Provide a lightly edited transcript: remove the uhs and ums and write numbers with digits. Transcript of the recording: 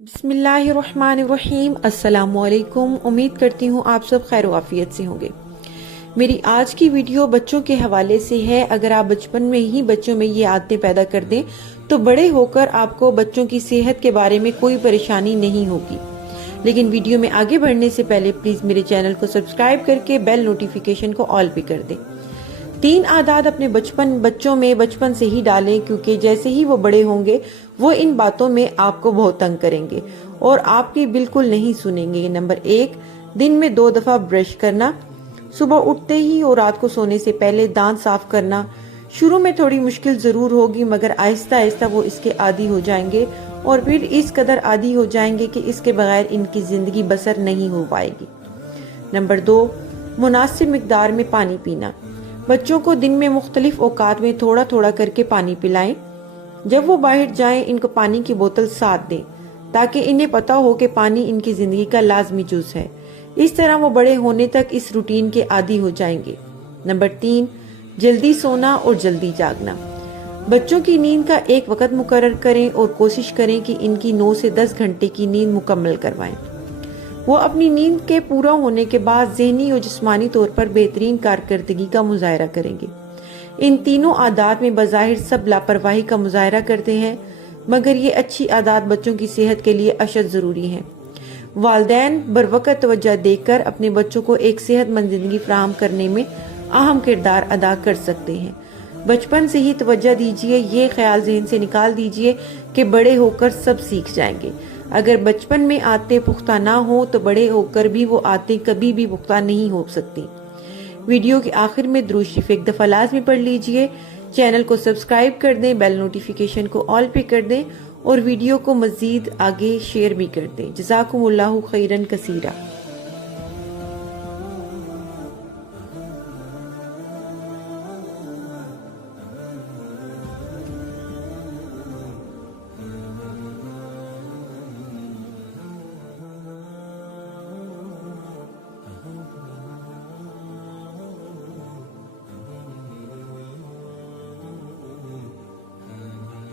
बिस्मिल्लाहिर्रहमानिर्रहीम। अस्सलामुअलैकुम। उम्मीद करती हूँ आप सब खैर आफियत से होंगे। मेरी आज की वीडियो बच्चों के हवाले से है। अगर आप बचपन में ही बच्चों में ये आदतें पैदा कर दें तो बड़े होकर आपको बच्चों की सेहत के बारे में कोई परेशानी नहीं होगी। लेकिन वीडियो में आगे बढ़ने से पहले प्लीज मेरे चैनल को सब्सक्राइब करके बेल नोटिफिकेशन को ऑल पे कर दें। 3 आदात अपने बच्चों में बचपन से ही डालें, क्योंकि जैसे ही वो बड़े होंगे वो इन बातों में आपको बहुत तंग करेंगे और आपकी बिल्कुल नहीं सुनेंगे। नंबर 1, दिन में 2 दफा ब्रश करना। सुबह उठते ही और रात को सोने से पहले दांत साफ करना। शुरू में थोड़ी मुश्किल जरूर होगी, मगर आहिस्ता आहिस्ता वो इसके आदी हो जाएंगे और फिर इस कदर आदी हो जाएंगे कि इसके बगैर इनकी जिंदगी बसर नहीं हो पाएगी। नंबर 2, मुनासिब मिकदार में पानी पीना। बच्चों को दिन में मुख्तलिफ औकात में थोड़ा थोड़ा करके पानी पिलाएं। जब वो बाहर जाएं इनको पानी की बोतल साथ दें, ताकि इन्हें पता हो कि पानी इनकी जिंदगी का लाजमी जुज है। इस तरह वो बड़े होने तक इस रूटीन के आदी हो जाएंगे। नंबर 3, जल्दी सोना और जल्दी जागना। बच्चों की नींद का एक वक्त मुकर्रर करें और कोशिश करें कि इनकी 9 से 10 घंटे की नींद मुकम्मल करवाएं। वो अपनी नींद के पूरा होने के बाद ज़हनी और जिस्मानी तौर पर बेहतरीन कारकर्दगी का मुजाहरा करेंगे। इन तीनों आदात में बज़ाहिर सब लापरवाही का मुजाहरा करते हैं, मगर ये अच्छी आदात बच्चों की सेहत के लिए अशद ज़रूरी हैं। वालिदैन बरवक़्त तवज्जो देकर अपने बच्चों को एक सेहतमंद ज़िंदगी फराहम करने में अहम किरदार अदा कर सकते हैं। बचपन से ही तवज्जो दीजिए, ये ख्याल जहन से निकाल दीजिए कि बड़े होकर सब सीख जाएंगे। अगर बचपन में आदतें पुख्ता ना हो तो बड़े होकर भी वो आदतें कभी भी पुख्ता नहीं हो सकती। वीडियो के आखिर में दुरूद शरीफ एक दफा लाज़मी पढ़ लीजिए। चैनल को सब्सक्राइब कर दें, बेल नोटिफिकेशन को ऑल पे कर दें और वीडियो को मजीद आगे शेयर भी कर दें। जज़ाकुमुल्लाहु खैरन कसीरा।